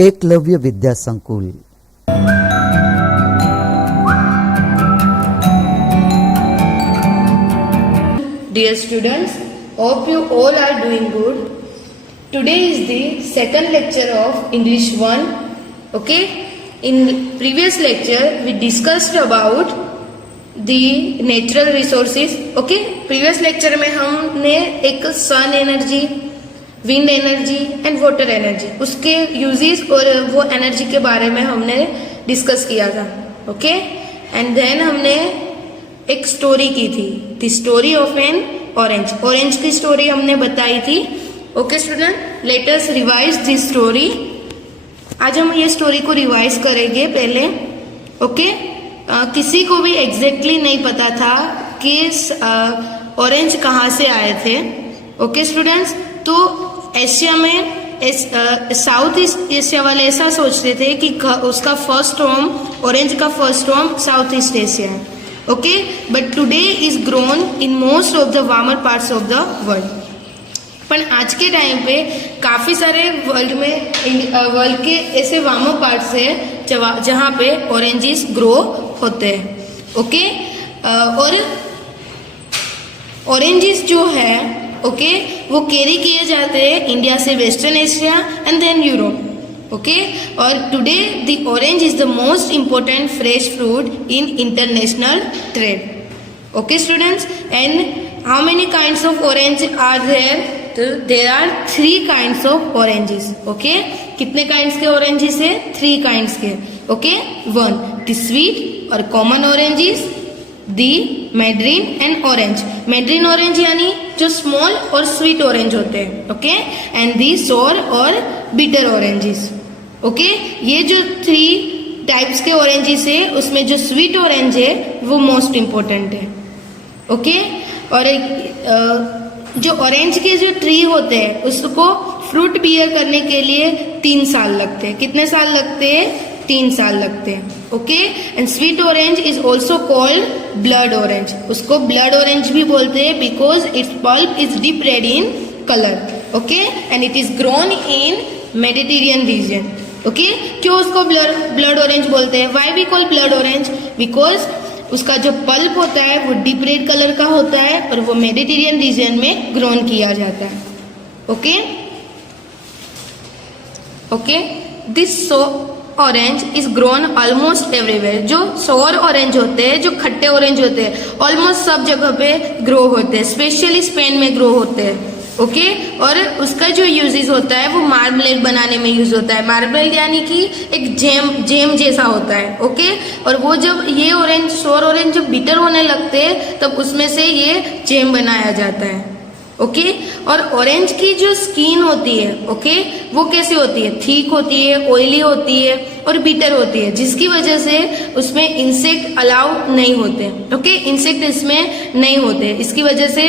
एकलव्य विद्या संकुल। Dear students, hope you all are doing good. Today is the second lecture of English 1. Okay? In previous lecture, we discussed about the natural resources. Okay? Previous lecture में हमने एक sun energy, wind energy and water energy उसके uses और वो energy के बारे में हमने discuss किया था. Okay? And then हमने एक स्टोरी की थी, the story of N orange. Orange की स्टोरी हमने बताई थी। Okay student, late us revise this story. आज हम ये स्टोरी को रिवाइज करेंगे पहले। ओके, किसी को भी एग्जैक्टली नहीं पता था कि ऑरेंज कहाँ से आए थे। ओके स्टूडेंट्स, तो एशिया में साउथ ईस्ट एशिया वाले ऐसा सोचते थे कि उसका फर्स्ट होम, ऑरेंज का first home south east Asia है। Okay, but today is grown in most of the warmer parts of the world. पर आज के टाइम पे काफी सारे वर्ल्ड के ऐसे वार्मर पार्ट्स है जहाँ पे ऑरेंजेस ग्रो होते हैं। ओके, और ऑरेंजेस जो है ओके वो कैरी किए जाते हैं इंडिया से western Asia and then Europe. Okay, और today the orange is the most important fresh fruit in international trade. Okay students, and how many kinds of orange are there? So there are 3 kinds of oranges. Okay, कितने kinds के oranges है? 3 kinds के. Okay, 1 the sweet और common oranges, the mandarin and orange. mandarin orange यानी जो small और sweet orange होते हैं. Okay, and the sour और bitter oranges. ओके, ये जो 3 टाइप्स के ऑरेंजेस है उसमें जो स्वीट ऑरेंज है वो मोस्ट इम्पोर्टेंट है। ओके, और जो ऑरेंज के जो ट्री होते हैं उसको फ्रूट बियर करने के लिए 3 साल लगते हैं। कितने साल लगते हैं? 3 साल लगते हैं। Okay, and sweet orange is also called blood orange. उसको ब्लड ऑरेंज भी बोलते हैं because its pulp is deep red in colour. Okay, and it is grown in Mediterranean region. Okay, क्यों उसको ब्लड ऑरेंज बोलते हैं? Why we call blood orange? Because उसका जो पल्प होता है वो डीप रेड कलर का होता है और वो मेडिटेरियन रीजन में ग्रोन किया जाता है। Okay, okay, this orange is grown almost everywhere. जो सोर ऑरेंज होते हैं, जो खट्टे ऑरेंज होते हैं, ऑलमोस्ट सब जगह पे ग्रो होते हैं, स्पेशली स्पेन में ग्रो होते हैं। ओके, और उसका जो यूजेस होता है वो मार्मलेड बनाने में यूज होता है। मार्मलेड यानी कि एक जेम जैसा होता है। ओके, और वो जब ये ऑरेंज सोर ऑरेंज जब बिटर होने लगते हैं तब उसमें से ये जेम बनाया जाता है। ओके, और ऑरेंज की जो स्किन होती है ओके वो कैसी होती है? थिक होती है, ऑयली होती है और बिटर होती है, जिसकी वजह से उसमें इंसेक्ट अलाउ नहीं होते। ओके, इंसेक्ट इसमें नहीं होते, इसकी वजह से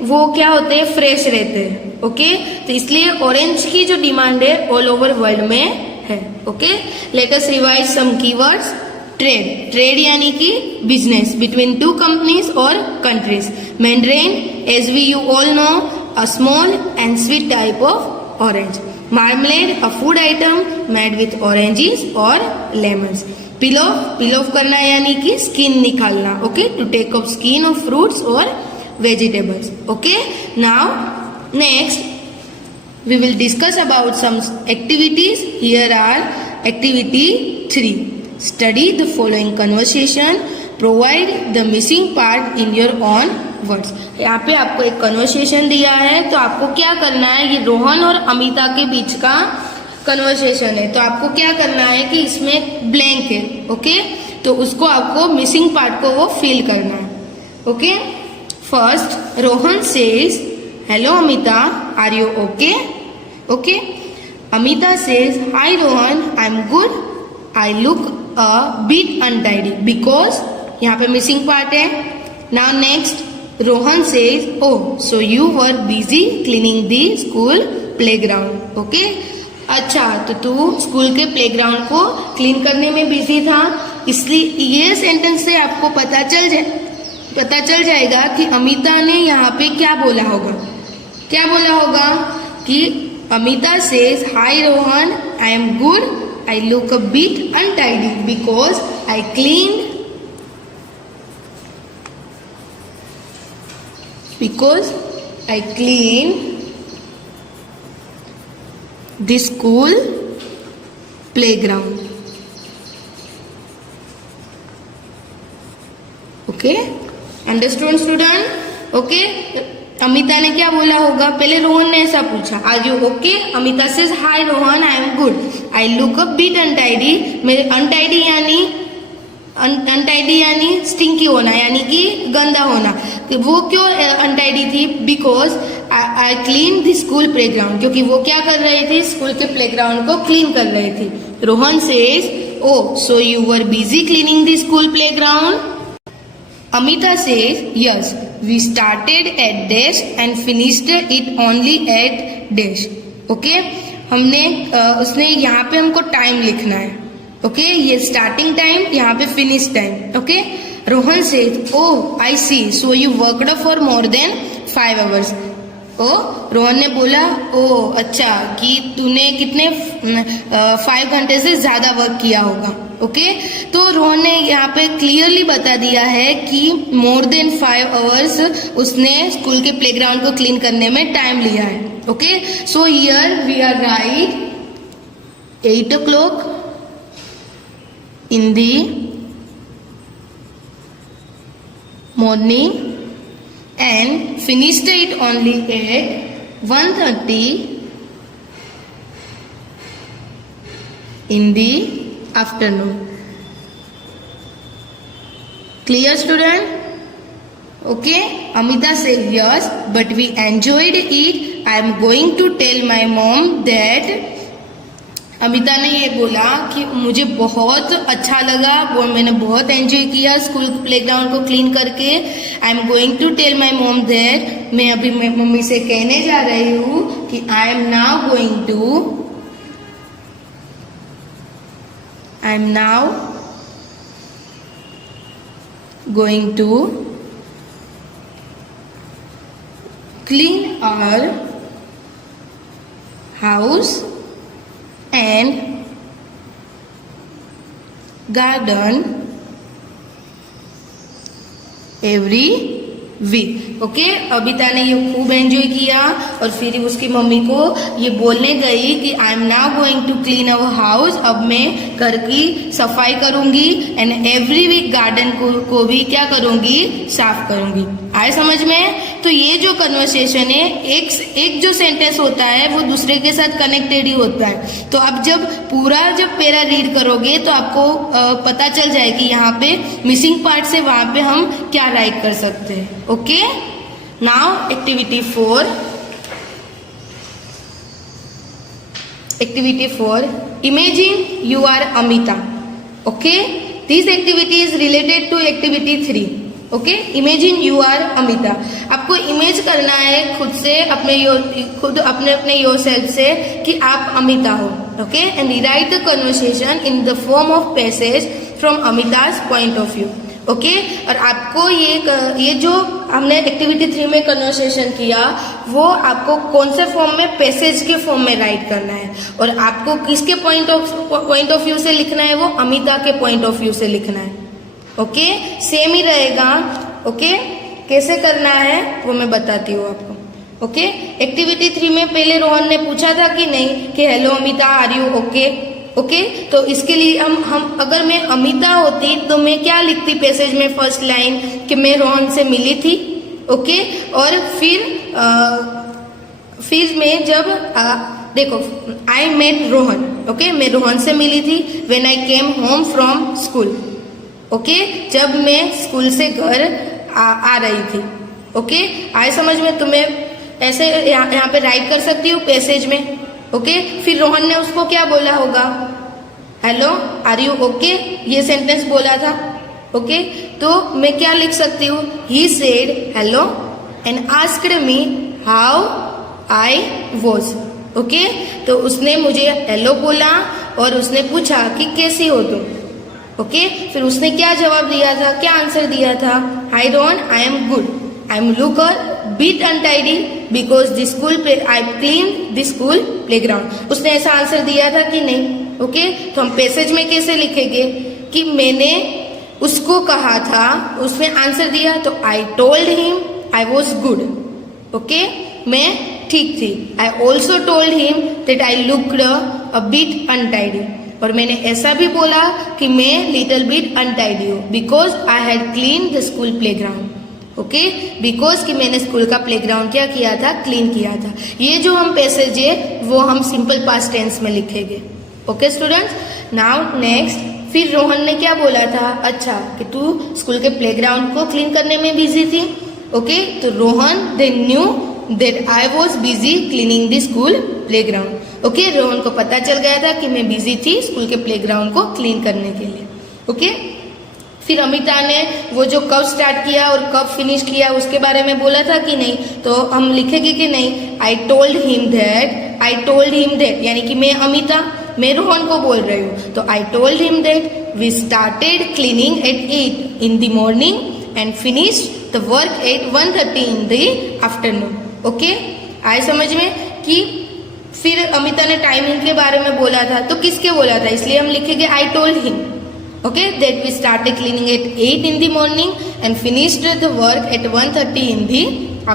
वो क्या होते हैं? फ्रेश रहते हैं। ओके, तो इसलिए ऑरेंज की जो डिमांड है ऑल ओवर वर्ल्ड में है। Okay, let us revise some keywords. Trade, trade यानी कि बिजनेस बिटवीन 2 कंपनीज और countries. Mandarin, as we you all know, a small and sweet type of orange. Marmalade, a food item made with oranges और lemons. Peel off, peel off करना यानी कि skin निकालना। Okay, to take off skin of fruits और vegetables. Okay, now next we will discuss about some activities. Here are activity 3. Study the following conversation. Provide the missing part in your own words. यहाँ पे आपको एक conversation दिया है, तो आपको क्या करना है? ये रोहन और अमिता के बीच का कन्वर्सेशन है, तो आपको क्या करना है कि इसमें ब्लैंक है। ओके, तो उसको आपको मिसिंग पार्ट को वो फिल करना है। Okay, First, Rohan says, "Hello Amita, are you okay?" Okay. Amita says, "Hi Rohan, I'm good. I look a bit untidy because यहाँ पे missing part है." Now next, Rohan says, "Oh, so you were busy cleaning the school playground." Okay. अच्छा, तो तू school के playground को clean करने में बिजी था, इसलिए ये सेंटेंस से आपको पता चल जाएगा कि अमिता ने यहाँ पे क्या बोला होगा। क्या बोला होगा कि Amita says, "Hi Rohan, I am good. I look a bit untidy because I cleaned the school playground." Okay, understood student? Okay, Amita ने क्या बोला होगा? पहले रोहन ने ऐसा पूछा, are you okay? Amita says, hi Rohan, I am good. I look a bit untidy. मेरे untidy यानी स्टिंकी होना, यानी कि गंदा होना. तो वो क्यों अनटाइडी थी? Because I clean the school playground. क्योंकि वो क्या कर रही थी? स्कूल के प्लेग्राउंड को क्लीन कर रही थी. Rohan says, oh so you were busy cleaning the school playground. Amita says, yes, we started at dash and finished it only at dash. Okay, उसने यहाँ पे हमको टाइम लिखना है. Okay, ये स्टार्टिंग टाइम, यहाँ पे finish time. Okay, Rohan says, oh, I see, so you worked for more than 5 hours. Rohan ने बोला, अच्छा, कि तूने कितने 5 घंटे से ज्यादा वर्क किया होगा. ओके, तो रोहन ने यहाँ पे क्लियरली बता दिया है कि मोर देन 5 आवर्स उसने स्कूल के प्लेग्राउंड को क्लीन करने में टाइम लिया है. Okay, so here we are right 8 o'clock in the morning and finished it only at 1:30 in the afternoon. Clear student? Okay, Amita said yes, but we enjoyed it. I am going to tell my mom that. Amita ने ये बोला कि मुझे बहुत अच्छा लगा, वो मैंने बहुत एंजॉय किया स्कूल प्लेग्राउंड को क्लीन करके. I am going to tell my mom that. मैं अभी मम्मी से कहने जा रही हूँ कि I am now going to clean our house and garden every week. Okay, Abita ने ये खूब एंजॉय किया और फिर उसकी मम्मी को ये बोलने गई कि I am now going to clean our house. अब मैं घर की सफाई करूंगी एंड एवरी वीक गार्डन को भी क्या करूंगी? साफ करूंगी. आए समझ में? तो ये जो कन्वर्सेशन है, एक जो सेंटेंस होता है वो दूसरे के साथ कनेक्टेड ही होता है. तो अब जब पैरा रीड करोगे तो आपको पता चल जाए कि यहाँ पे मिसिंग पार्ट से वहां पे हम क्या राइट कर सकते हैं. Okay, now activity 4. Imagine you are Amita. Okay, this activity is related to activity 3. Okay, imagine you are Amita. आपको इमेज करना है खुद अपने योर सेल्फ से कि आप अमिता हो. Okay, and write the conversation in the form of passage from Amita's point of view. Okay, और आपको ये जो हमने एक्टिविटी 3 में कन्वर्सेशन किया वो आपको कौन से फॉर्म में? पैसेज के फॉर्म में राइट करना है. और आपको किसके पॉइंट ऑफ व्यू से लिखना है? वो अमिता के पॉइंट ऑफ व्यू से लिखना है. ओके, सेम ही रहेगा. ओके, कैसे करना है वो मैं बताती हूँ आपको. ओके, एक्टिविटी 3 में पहले रोहन ने पूछा था कि नहीं कि hello Amita, are you okay? Okay, तो इसके लिए हम अगर मैं अमिता होती तो मैं क्या लिखती पैसेज में? फर्स्ट लाइन कि मैं रोहन से मिली थी. ओके, और फिर मैं जब देखो, आई मेट रोहन. ओके, मैं रोहन से मिली थी when I came home from school. Okay, जब मैं स्कूल से घर आ रही थी. ओके, आए समझ में? तुम्हें ऐसे यहाँ पे राइट कर सकती हूँ पैसेज में. ओके, फिर रोहन ने उसको क्या बोला होगा? Hello, are you okay? ये सेंटेंस बोला था. ओके, तो मैं क्या लिख सकती हूँ? He said hello and asked me how I was. Okay, तो उसने मुझे हेलो बोला और उसने पूछा कि कैसी हो तुम. ओके, फिर उसने क्या जवाब दिया था? क्या आंसर दिया था? Hi Rohan, I am good. I am look a bit untidy because the school I clean the school playground. उसने ऐसा आंसर दिया था कि नहीं? ओके, तो हम पैसेज में कैसे लिखेंगे कि मैंने उसको कहा था, उसने आंसर दिया, तो I told him I was good. Okay, मैं ठीक थी। आई also told him that I looked a bit untidy, और मैंने ऐसा भी बोला कि मैं लिटिल बिट अनटाइडी हूँ, because I had clean the school playground. Okay, because कि मैंने स्कूल का प्लेग्राउंड क्या किया था? क्लीन किया था। ये जो हम पैसेज है वो हम सिंपल पास्ट टेंस में लिखेंगे। ओके स्टूडेंट्स, नाउ नेक्स्ट, फिर रोहन ने क्या बोला था? अच्छा, कि तू स्कूल के प्लेग्राउंड को क्लीन करने में बिजी थी। ओके, तो Rohan they knew that I was busy cleaning the school playground. Okay, Rohan को पता चल गया था कि मैं बिजी थी स्कूल के प्लेग्राउंड को क्लीन करने के लिए। ओके, फिर अमिता ने वो जो कब स्टार्ट किया और कब फिनिश किया उसके बारे में बोला था कि नहीं? तो हम लिखेंगे कि नहीं, आई टोल्ड हिम दैट, यानी कि मैं अमिता, मैं रोहन को बोल रही हूँ, तो I told him that we started cleaning at 8 in the morning and finished the work at 1:30 in the afternoon। Okay, आए समझ में? कि फिर अमिता ने टाइमिंग के बारे में बोला था, तो किसके बोला था? इसलिए हम लिखेंगे I told him. Okay, that we started cleaning at 8 in the morning and finished the work at 1:30 in the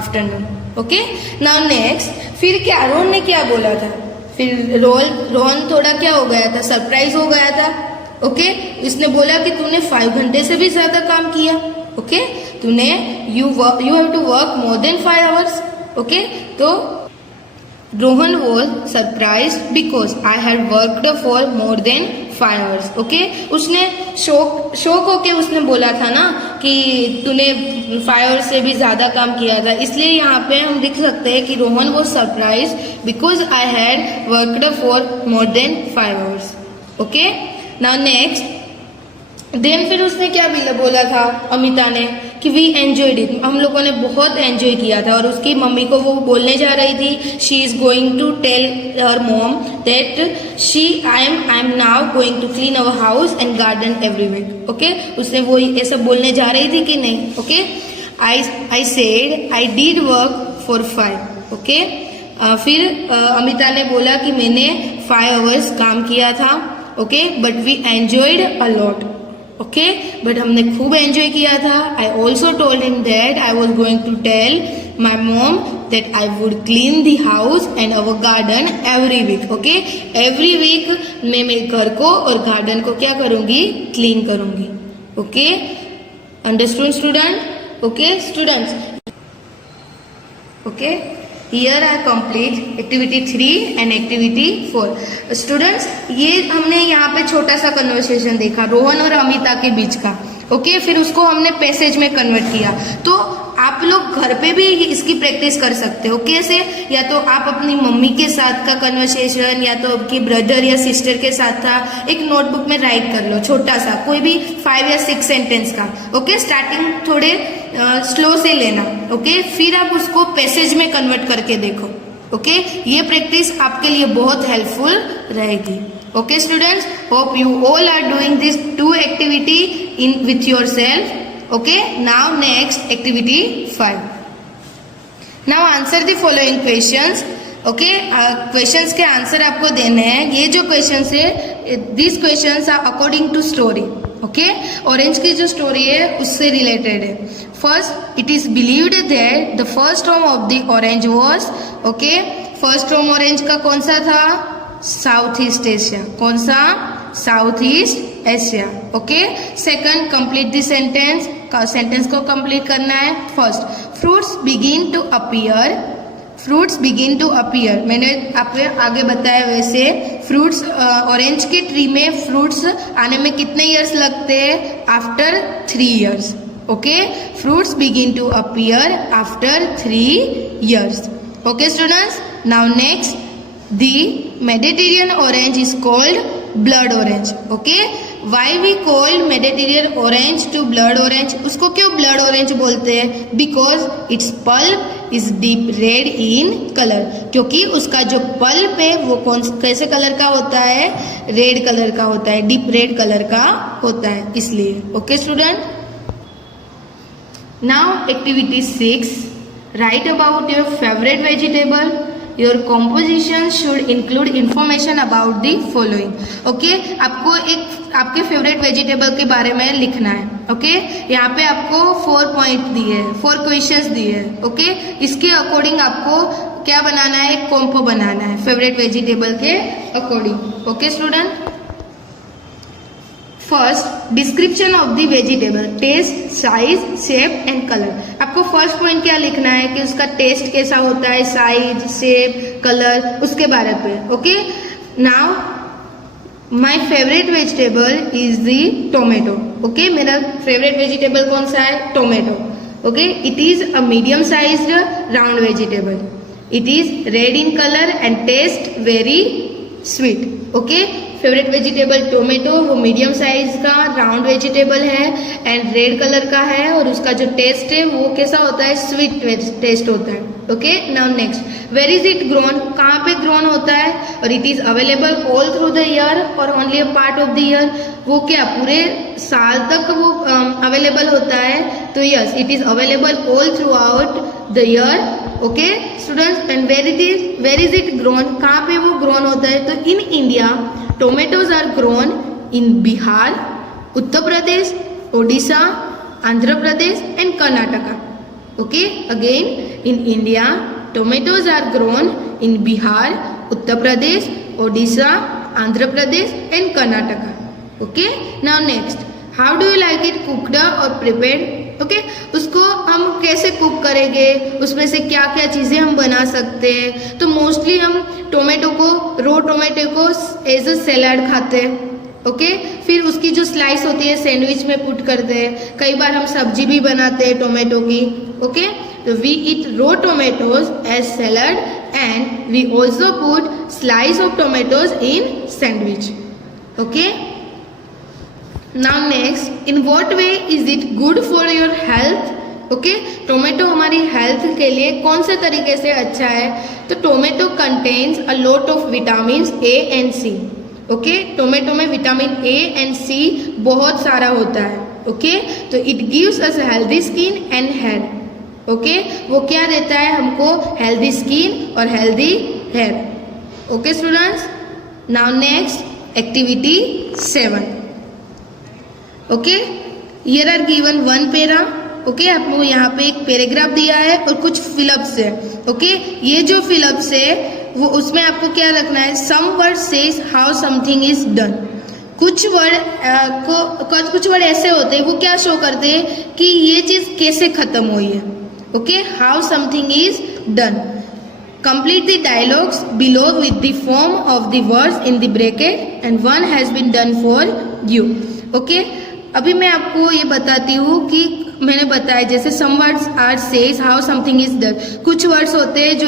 afternoon। Okay, now next, फिर क्या रोहन ने क्या बोला था? फिर रोहन थोड़ा क्या हो गया था? सरप्राइज हो गया था। ओके, इसने बोला कि तूने 5 घंटे से भी ज्यादा काम किया। ओके, तूने you have to work more than 5 hours। Okay, तो Rohan was surprise because I had worked for more than 5 hours। Okay, उसने शौक होके उसने बोला था ना कि तूने 5 hours से भी ज्यादा काम किया था, इसलिए यहाँ पे हम लिख सकते हैं कि Rohan was surprise because I had worked for more than 5 hours। Okay, now next, then फिर उसने क्या बोला था अमिता ने कि वी एंजॉयड इट, हम लोगों ने बहुत एंजॉय किया था। और उसकी मम्मी को वो बोलने जा रही थी, she is going to tell her mom that I am now going to clean our house and garden everywhere. Okay, उसने वो ऐसा बोलने जा रही थी कि नहीं? Okay, I said I did work for 5। Okay, फिर अमिता ने बोला कि मैंने 5 hours काम किया था। Okay, but we enjoyed a lot. Okay, but हमने खूब एंजॉय किया था। I also told him that I was going to tell my mom that I would clean the house and our garden every week. Okay, every week मैं मेरे घर को और garden को क्या करूंगी? क्लीन करूंगी। Okay, understood student? Okay students, okay, here I complete activity 3 and activity 4। Students, ये हमने यहाँ पे छोटा सा कन्वर्सेशन देखा रोहन और अमिता के बीच का। ओके, फिर उसको हमने पैसेज में कन्वर्ट किया। तो आप लोग घर पे भी इसकी प्रैक्टिस कर सकते हो। कैसे? या तो आप अपनी मम्मी के साथ का कन्वर्सेशन या तो आपकी ब्रदर या सिस्टर के साथ था, एक नोटबुक में राइट कर लो छोटा सा, कोई भी 5 या 6 सेंटेंस का। ओके, स्टार्टिंग थोड़े स्लो से लेना। ओके, फिर आप उसको पैसेज में कन्वर्ट करके देखो। ओके, ये प्रैक्टिस आपके लिए बहुत हेल्पफुल रहेगी। Okay students, hope you all are doing this 2 activity in with your self. Okay, now next activity 5। Now answer the following questions. Okay, questions के आंसर आपको देने हैं। ये जो क्वेश्चंस है, this questions are according to story. Okay, orange की जो story है उससे रिलेटेड है। First, it is believed that the first home of the orange was. Okay, first home orange का कौन सा था? South east Asia. कौन सा? South east Asia. Okay, second, complete the sentence. Sentence को कंप्लीट करना है। First, fruits begin to appear. Fruits begin to appear, मैंने आपको आगे बताया वैसे फ्रूट्स, ऑरेंज के ट्री में फ्रूट्स आने में कितने इयर्स लगते हैं? After 3 years। Okay, fruits begin to appear after 3 years। Okay students, now next, the Mediterranean orange is called blood orange. Okay, why we called Mediterranean orange to blood orange? उसको क्यों blood orange बोलते हैं? Because its pulp is deep red in colour, क्योंकि उसका जो pulp है वो कैसे कलर का होता है? रेड कलर का होता है, डीप रेड कलर का होता है, इसलिए। Okay student, now activity 6। Write about your favorite vegetable. Your composition should include information about the following. Okay, आपको एक आपके फेवरेट वेजिटेबल के बारे में लिखना है. ओके, यहाँ पे आपको 4 पॉइंट दिए हैं, 4 क्वेश्चंस दिए हैं. ओके, इसके अकॉर्डिंग आपको क्या बनाना है, एक कॉम्पो बनाना है फेवरेट वेजिटेबल के according. Okay student, first description of the vegetable, taste, size, shape and colour. आपको फर्स्ट पॉइंट क्या लिखना है कि उसका टेस्ट कैसा होता है, साइज, शेप, कलर, उसके बारे में. Okay, now my favourite vegetable is the tomato. Okay, मेरा फेवरेट वेजिटेबल कौन सा है, tomato. Okay, it is a medium sized round vegetable. It is red in colour and taste very sweet. Okay, favourite vegetable tomato, वो medium size का round vegetable है and red colour का है और उसका जो टेस्ट है वो कैसा होता है, स्वीट टेस्ट होता है. Okay, now next, where is it grown, कहाँ पे ग्रोन होता है, और it is available all through the year और only a part of the year. वो क्या पूरे साल तक वो अवेलेबल होता है, तो yes it is available all throughout the year. Okay students, and where is it grown, कहाँ पे वो ग्रोन होता है, तो in India tomatoes are grown in Bihar, Uttar Pradesh, Odisha, Andhra Pradesh and Karnataka. Okay, again in India tomatoes are grown in Bihar, Uttar Pradesh, Odisha, Andhra Pradesh and Karnataka. Okay, now next, how do you like it cooked or prepared? Okay, उसको हम कैसे cook करेंगे, उसमें से क्या क्या चीज़ें हम बना सकते हैं. तो मोस्टली हम टोमेटो को, रो टोमेटो को एज अ सैलाड खाते हैं. ओके, फिर उसकी जो स्लाइस होती है सैंडविच में पुट करते हैं. कई बार हम सब्जी भी बनाते हैं टोमेटो की. ओके, तो we eat raw tomatoes as salad and we also put slice of tomatoes in sandwich. Okay, now next, in what way is it good for your health? Okay, tomato हमारी health के लिए कौन से तरीके से अच्छा है, तो tomato contains a lot of vitamin A and C. Okay, tomato में विटामिन ए एंड सी बहुत सारा होता है. ओके, तो it gives us healthy skin and hair. Okay, वो क्या देता है हमको, हेल्दी स्किन और healthy hair. Okay students, now next activity 7. Okay, here are given 1 para. Okay, आपको यहाँ पे एक पैराग्राफ दिया है और कुछ फिलअप्स है. ओके, ये जो फिलअप्स है वो उसमें आपको क्या रखना है, some word says how something is done. कुछ वर्ड ऐसे होते हैं वो क्या शो करते हैं कि ये चीज कैसे खत्म हुई है. Okay, how something is done. Complete the dialogues below with the form of the words in the bracket and one has been done for you. Okay, अभी मैं आपको ये बताती हूँ कि मैंने बताया जैसे some words are says how something is done. कुछ वर्ड्स होते हैं जो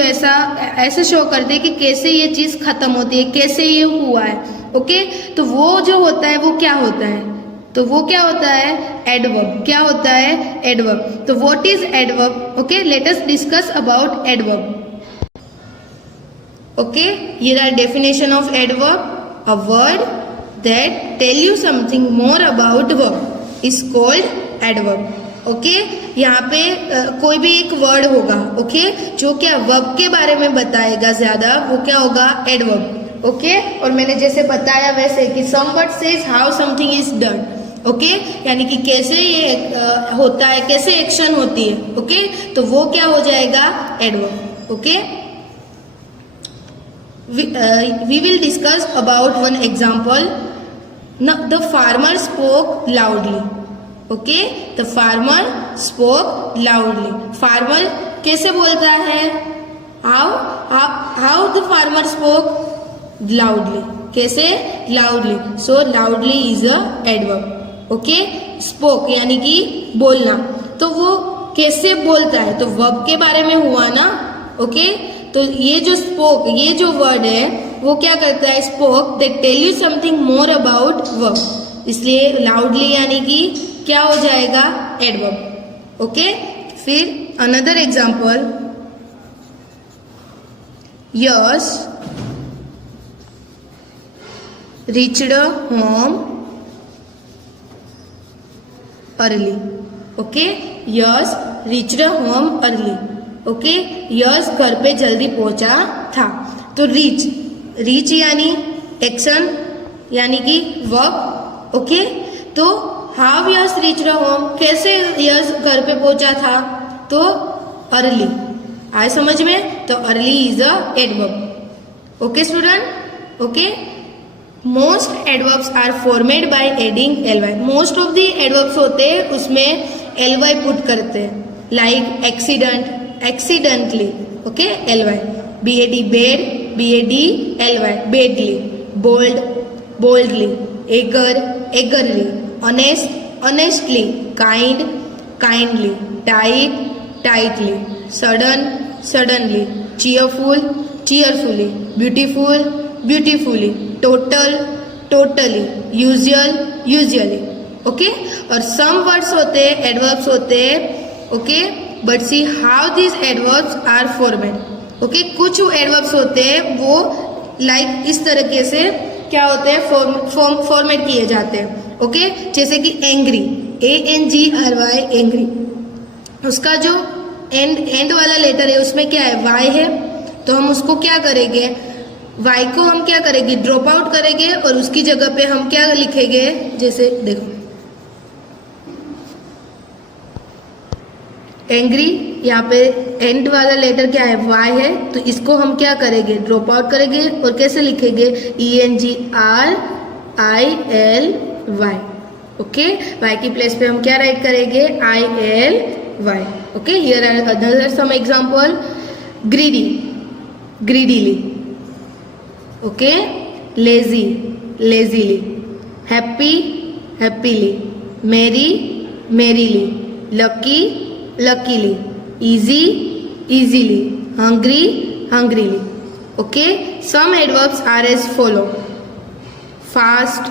ऐसे शो करते हैं कि कैसे ये चीज खत्म होती है, कैसे ये हुआ है. ओके, तो वो जो होता है वो क्या होता है, तो वो क्या होता है, एडवर्ब. क्या होता है, एडवर्ब. तो what is adverb. Okay, let us discuss about adverb. Okay, here are definition of adverb. A word that tell you something more about verb is called adverb. Okay, यहाँ पे कोई भी एक वर्ड होगा. ओके, जो क्या verb के बारे में बताएगा ज्यादा, वो क्या होगा, एडवर्ब. ओके, और मैंने जैसे बताया वैसे कि some word says how something is done. Okay, यानी कि कैसे ये होता है, कैसे एक्शन होती है. ओके, तो वो क्या हो जाएगा, adverb. Okay, we will discuss about one example. Now, the farmer spoke loudly. Okay, the farmer spoke loudly. Farmer कैसे बोलता है, how the farmer spoke loudly. कैसे, loudly. So loudly is a adverb. Okay, spoke यानी कि बोलना, तो वो कैसे बोलता है, तो verb के बारे में हुआ ना. ओके, तो ये जो स्पोक, ये जो वर्ड है वो क्या करता है, spoke, they tell you something more about verb. इसलिए लाउडली यानी कि क्या हो जाएगा, एडवर्ब. ओके, फिर another example, Yash reached home early. Okay, Yash reached home early. Okay, Yash घर पे जल्दी पहुंचा था। तो रीच यानी एक्शन यानी कि वर्क। ओके, तो how Yash reach the home, कैसे यश घर पे पहुंचा था, तो अर्ली। आए समझ में? तो early is a adverb. Okay student, okay. Most adverbs are formed by adding ly। Most of the adverbs होते हैं उसमें ly पुट करते हैं, like accident, accidentally, okay, ly, bad bad, bad ly, badly, bold, boldly, eager, eagerly, honest, honestly, kind, kindly, tight, tightly, sudden, suddenly, cheerful, cheerfully, beautiful, beautifully, total, totally, usual, usually. Okay, और some words होते हैं, adverbs होते हैं, okay, but C how this adverbs are formed. Okay, कुछ adverbs होते हैं वो like इस तरीके से क्या होते हैं, फॉर्मेट किए जाते हैं। ओके, जैसे कि एंग्री, ANGRY, एंग्री, उसका जो एंड वाला लेटर है उसमें क्या है, वाई है, तो हम उसको क्या करेंगे, वाई को हम क्या करेंगे, ड्रॉप आउट करेंगे और उसकी जगह पे हम क्या लिखेंगे, जैसे देखो एंग्री, यहाँ पे एंड वाला लेटर क्या है, वाई है, तो इसको हम क्या करेंगे, ड्रॉप आउट करेंगे और कैसे लिखेंगे, ENGRILY। ओके, वाई की प्लेस पे हम क्या राइट करेंगे, ILY। Okay, here are other some example, greedy, greedily, okay, lazy, lazily, happy, happily, merry, merrily, lucky, luckily, easy, easily, hungry, hungrily. Okay, some adverbs are as follow: fast,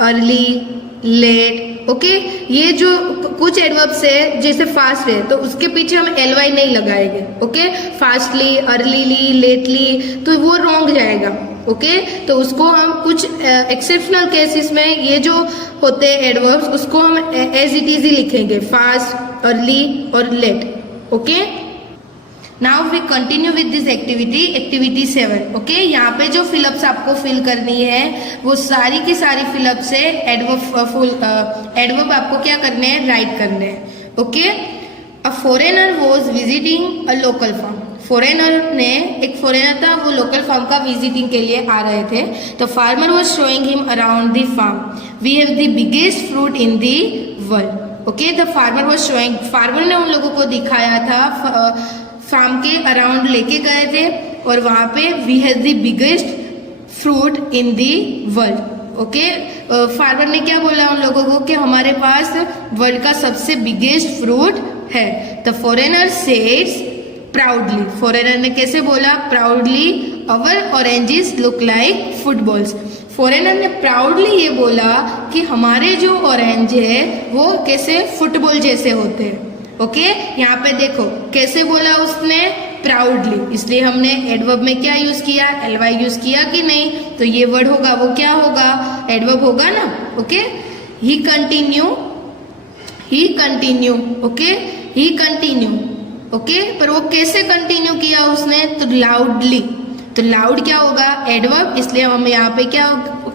early, late. Okay, ये जो कुछ adverbs है जैसे fast है तो उसके पीछे हम ly नहीं लगाएंगे। ओके, फास्टली, अर्लीली, लेटली, तो वो रॉन्ग जाएगा। ओके, तो उसको हम कुछ एक्सेप्शनल केसेस में ये जो होते हैं एडवर्ब्स उसको हम एज इट इज ही लिखेंगे, फास्ट, अर्ली और late. Okay, now we continue with this activity, activity 7। Okay, यहाँ पे जो फिलअप्स आपको फिल करनी है वो सारी की सारी फिलअप से एडवर्ब आपको क्या करने हैं, राइट करने हैं। Okay, a foreigner was visiting a local farm. Foreigner ने, एक फॉरेनर था, वो लोकल फार्म का विजिटिंग के लिए आ रहे थे, तो farmer was showing him around the farm, we have the biggest fruit in the world. Okay, the farmer was showing, farmer ने उन लोगों को दिखाया था, फार्म के अराउंड लेके गए थे और वहां पे we have the biggest fruit in the world. Okay, farmer ने क्या बोला उन लोगों को कि हमारे पास वर्ल्ड का सबसे बिगेस्ट फ्रूट है। The foreigner said proudly, foreigner ने कैसे बोला, proudly, our oranges look like footballs. Foreigner ने प्राउडली ये बोला कि हमारे जो ऑरेंज है वो कैसे फुटबॉल जैसे होते हैं। ओके, यहाँ पे देखो कैसे बोला उसने, प्राउडली, इसलिए हमने एडवर्ब में क्या यूज किया, ly यूज किया कि नहीं, तो ये वर्ड होगा वो क्या होगा, एडवर्ब होगा ना। ओके, ही कंटिन्यू, ही कंटिन्यू, ओके, ही कंटिन्यू। ओके, पर वो कैसे कंटिन्यू किया उसने, तो लाउडली, तो लाउड क्या होगा, एडवर्ब, इसलिए हम यहाँ पे क्या,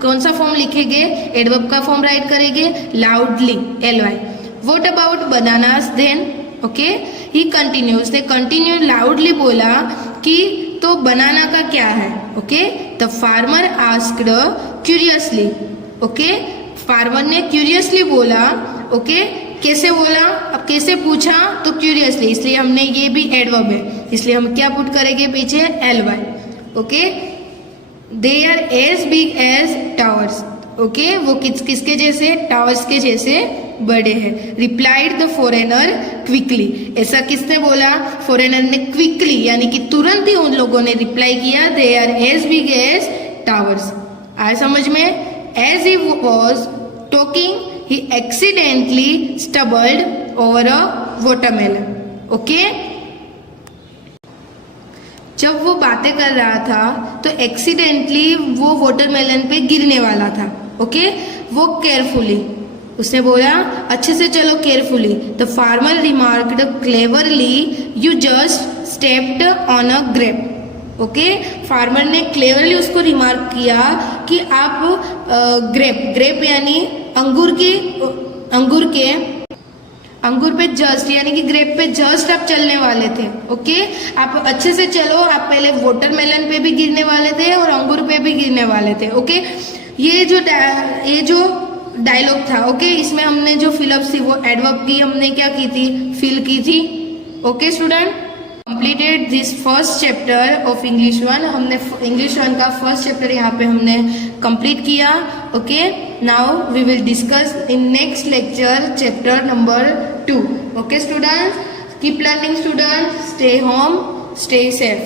कौन सा फॉर्म लिखेंगे, एडवर्ब का फॉर्म राइट करेंगे, loudly, ly। What about bananas then? Okay, he continue, उसने कंटिन्यू लाउडली बोला कि तो बनाना का क्या है। Okay, the farmer asked curiously. Okay, farmer ने क्यूरियसली बोला। ओके, कैसे बोला, अब कैसे पूछा, तो क्यूरियसली, इसलिए हमने ये भी एडवर्ब है, इसलिए हम क्या पुट करेंगे पीछे, ly। Okay, they are as big as towers. Okay, वो किसके जैसे, टावर्स के जैसे बड़े हैं। रिप्लाइड द फॉरेनर क्विकली, ऐसा किसने बोला, फॉरेनर ने क्विकली यानी कि तुरंत ही उन लोगों ने रिप्लाई किया, they are as big as towers. आया समझ में, as he was talking he accidentally stumbled over a watermelon. Okay, जब वो बातें कर रहा था तो एक्सीडेंटली वो वाटरमेलन पे गिरने वाला था। ओके, वो केयरफुली, उसने बोला अच्छे से चलो carefully. The farmer remarked cleverly you just stepped on a grape. Okay, farmer ने क्लेवरली उसको रिमार्क किया कि आप ग्रेप यानी अंगूर पे जस्ट यानी कि ग्रेप पे जस्ट आप चलने वाले थे। ओके, आप अच्छे से चलो, आप पहले वाटरमेलन पे भी गिरने वाले थे और अंगूर पे भी गिरने वाले थे। ओके, ये जो डायलॉग था, ओके, इसमें हमने जो फिलअप्स थी वो एडवर्ब की हमने क्या की थी, फिल की थी। Okay student, completed this first chapter of English 1। हमने इंग्लिश 1 का फर्स्ट चैप्टर यहाँ पे हमने कंप्लीट किया। Okay, now we will discuss in next lecture chapter number 2। Okay students, keep learning students, stay home, stay safe.